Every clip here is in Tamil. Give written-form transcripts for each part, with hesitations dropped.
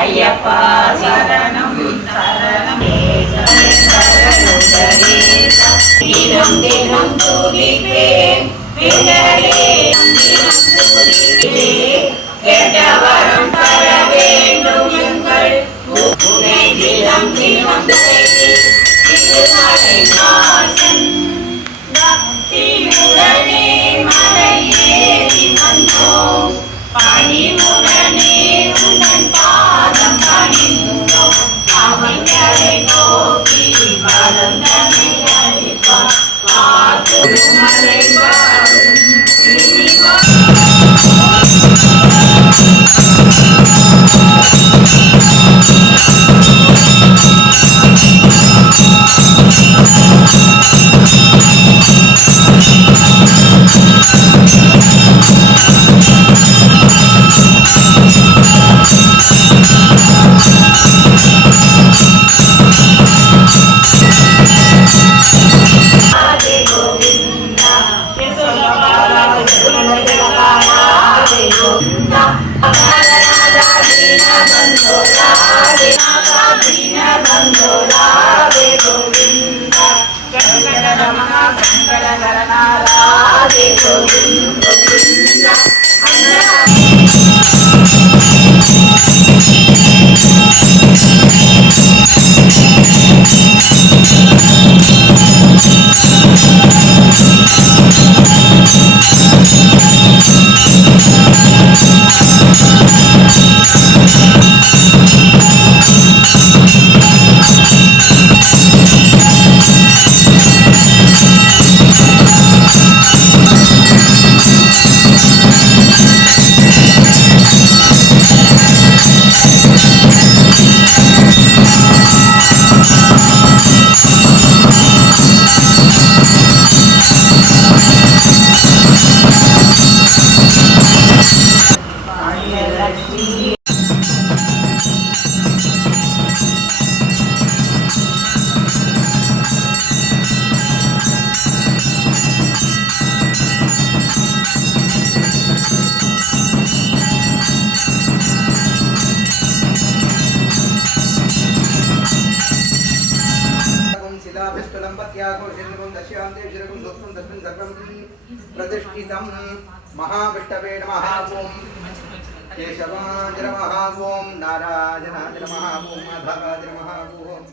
ஐயப்பா சரணம் சரணம் சரணம் தினம் தினம் துதிப்பேன் பின்னரே தினம் துதிப்பேன் கேட்டவரம் தர வேண்டும் எங்கள் உனை தினம் தினம் திருமலை நாசன் பக்தியுடனே மலையேறி வந்தோம் பணிவுடனே உந்தன் பாதம் பணிந்தோம் அவங்களை நோக்கி பலம் தன்னை அளிப்பார் பார்த்து மலை வாழும் प्रतिष्ठितं महाविष्णवे नमः ओम केशवाय नमः ओम नारायणाय नमः ओम माधवाय नमः ओम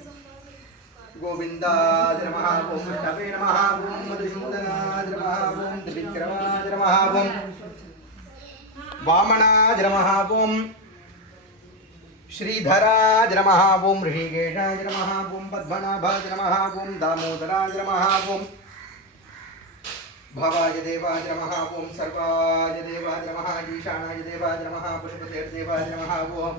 गोविन्दाय नमः ओम विष्णवे नमः ओम मधुसूदनाय नमः ओम त्रिविक्रमाय नमः ओम वामनाय नमः ओम श्रीधराय नमः ओम ऋषिकेशाय नमः ओम पद्मनाभाय नमः ओम दामोदराय नमः ओम भवाय देवाय नमः ओम सर्वाय देवाय नमः ईशानाय देवाय नमः पशुपतेर्देवाय नमः ओम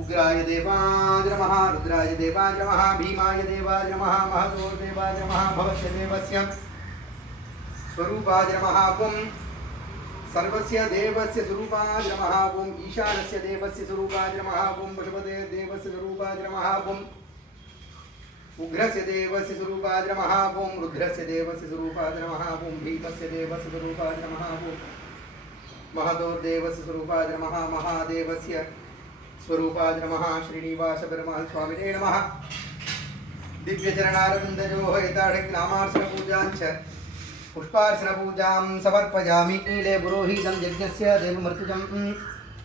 उग्राय देवाय नमः रुद्राय देवाय नमः भीमाय देवाय नमः महतोर्देवाय नमः भवस्य देवस्य स्वरूपाय नमः ओम सर्वस्य देवस्य स्वरूपाय नमः ओम ईशानस्य देवस्य स्वरूपाय नमः ओम पशुपतेर्देवस्य स्वरूपाय नमः ओम उग्रस्य देवस्य स्वरूपाय नमः ओम रुद्रस्य देवस्य स्वरूपाय नमः ओम भीमस्य देवस्य स्वरूपाय नमः ओम महतोर्देवस्य स्वरूपाय नमः महादेवस्य स्वरूपाय नमः श्रीनिवास पेरुमाल स्वामिने नमः दिव्यचरणारविन्दयोः एताढ्यनामार्चन पूजाञ्च पुष्पार्चन पूजां समर्पयामि नीले पुरोहितं यज्ञस्य देवमर्तुजं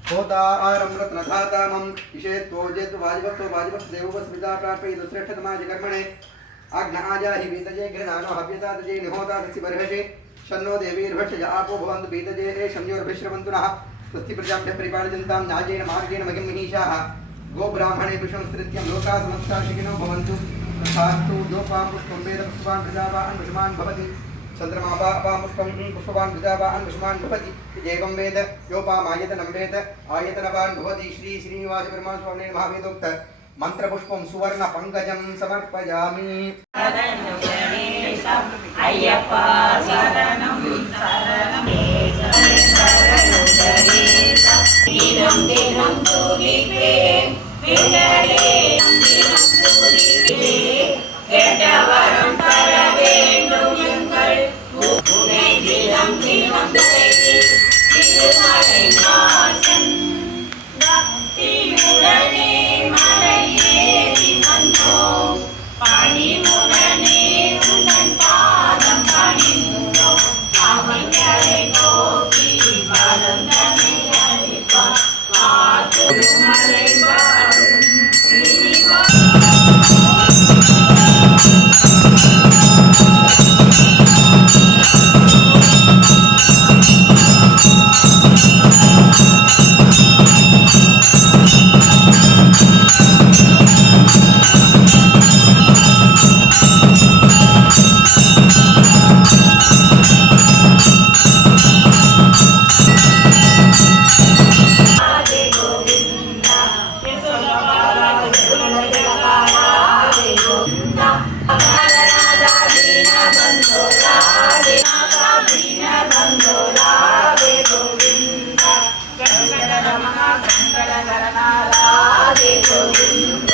होतारं रत्नधातामं इषेत्वोजेत् वाजिवत्तो वाजिवत् देववस्मिता प्रार्पयितु श्रेष्ठतमाज कर्मणे आज्ञाजाहि वीतजे गृह्णानो हव्यतातजे निहोतादस्य बर्हषे शन्नो देवीर्भक्षज आपो भवन्तु वीतजे शम्योर्भिश्रवन्तु नः स्वस्ति प्रजाभ्यः परिपालयन्तां न्यायेन मार्गेण महिं मनीषाः गोब्राह्मणे विष्णुस्तृत्यं लोकाः समस्ताः सुखिनो भवन्तु तथास्तु दोपां पुष्पं वेद पुष्पान् प्रजावान् विषमान् भवति चंद्रमा पुष्पं पुष्पवान् प्रजावान् विषमान् भवति एवं वेद योपामायतनं वेद आयतनवान् भवति श्री श्रीनिवास पेरुमाल स्वामिने नमः वेदोक्त मंत्रपुष्पं सुवर्ण पंकजं समर्पयामि अय्यप्पा शरणं शरणं दिनं दिनं तुदिपेन् पितरे दिनं तुदिपेन् केटवरं तர வேண்டும் எங்கள் உனை தினம் தினம் திருமலை நாசன் राधे गोविंद